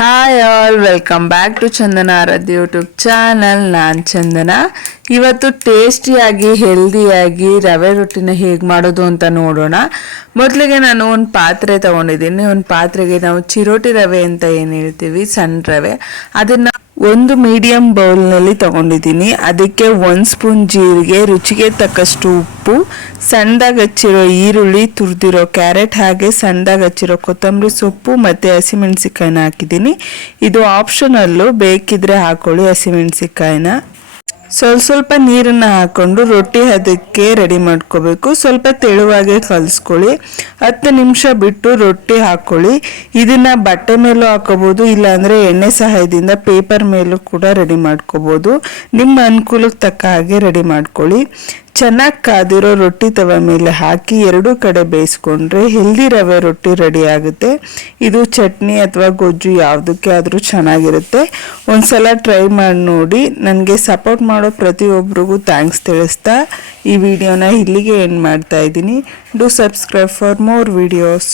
Hi all, welcome back to Chandana Aradhya YouTube channel. ನಾನು ಚಂದನ. ಇವತ್ತು ಟೇಸ್ಟಿಯಾಗಿ ಹೆಲ್ದಿಯಾಗಿ ರವೆ ರೊಟ್ಟಿನ ಹೇಗೆ ಮಾಡೋದು ಅಂತ ನೋಡೋಣ. ಮೊದಲಿಗೆ ನಾನು ಒಂದು ಪಾತ್ರೆ ತೊಗೊಂಡಿದ್ದೀನಿ. ಒಂದು ಪಾತ್ರೆಗೆ ನಾವು ಚಿರೋಟಿ ರವೆ ಅಂತ ಏನು ಹೇಳ್ತೀವಿ, ಸಣ್ಣ ರವೆ, ಅದನ್ನು ಒಂದು ಮೀಡಿಯಂ ಬೌಲ್ನಲ್ಲಿ ತೊಗೊಂಡಿದ್ದೀನಿ. ಅದಕ್ಕೆ 1 ಸ್ಪೂನ್ ಜೀರಿಗೆ, ರುಚಿಗೆ ತಕ್ಕಷ್ಟು ಉಪ್ಪು, ಸಣ್ಣದಾಗಿ ಹಚ್ಚಿರೋ ಈರುಳ್ಳಿ, ತುರಿದಿರೋ ಕ್ಯಾರೆಟ್, ಹಾಗೆ ಸಣ್ಣದಾಗಿ ಹಚ್ಚಿರೋ ಕೊತ್ತಂಬರಿ ಸೊಪ್ಪು ಮತ್ತು ಹಸಿಮೆಣಸಿಕಾಯಿನ ಹಾಕಿದ್ದೀನಿ. ಇದು ಆಪ್ಷನಲ್ಲು, ಬೇಕಿದ್ರೆ ಹಾಕ್ಕೊಳ್ಳಿ ಹಸಿಮೆಣಸಿಕಾಯಿನ. ಸ್ವಲ್ಪ ನೀರನ್ನು ಹಾಕ್ಕೊಂಡು ರೊಟ್ಟಿ ಅದಕ್ಕೆ ರೆಡಿ ಮಾಡ್ಕೋಬೇಕು. ಸ್ವಲ್ಪ ತೆಳುವಾಗೆ ಕಲಿಸ್ಕೊಳ್ಳಿ. 10 ನಿಮಿಷ ಬಿಟ್ಟು ರೊಟ್ಟಿ ಹಾಕ್ಕೊಳ್ಳಿ. ಇದನ್ನು ಬಟ್ಟೆ ಮೇಲೂ ಹಾಕೋಬೋದು, ಇಲ್ಲಾಂದರೆ ಎಣ್ಣೆ ಸಹಾಯದಿಂದ ಪೇಪರ್ ಮೇಲೂ ಕೂಡ ರೆಡಿ ಮಾಡ್ಕೋಬೋದು. ನಿಮ್ಮ ಅನುಕೂಲಕ್ಕೆ ತಕ್ಕ ಹಾಗೆ ರೆಡಿ ಮಾಡ್ಕೊಳ್ಳಿ. ಚೆನ್ನಾಗಿ ಕಾದಿರೋ ರೊಟ್ಟಿ ತವ ಮೇಲೆ ಹಾಕಿ 2 ಕಡೆ ಬೇಯಿಸ್ಕೊಂಡ್ರೆ ಹೆಲ್ದಿ ರವೆ ರೊಟ್ಟಿ ರೆಡಿ ಆಗುತ್ತೆ. ಇದು ಚಟ್ನಿ ಅಥವಾ ಗೊಜ್ಜು ಯಾವುದಕ್ಕೆ ಆದರೂ ಚೆನ್ನಾಗಿರುತ್ತೆ. ಒಂದ್ಸಲ ಟ್ರೈ ಮಾಡಿ ನೋಡಿ. ನನಗೆ ಸಪೋರ್ಟ್ ಮಾಡೋ ಪ್ರತಿಯೊಬ್ಬರಿಗೂ ಥ್ಯಾಂಕ್ಸ್ ತಿಳಿಸ್ತಾ ಈ ವಿಡಿಯೋನ ಇಲ್ಲಿಗೆ ಎಂಡ್ ಮಾಡ್ತಾ ಇದ್ದೀನಿ. Do subscribe for more videos.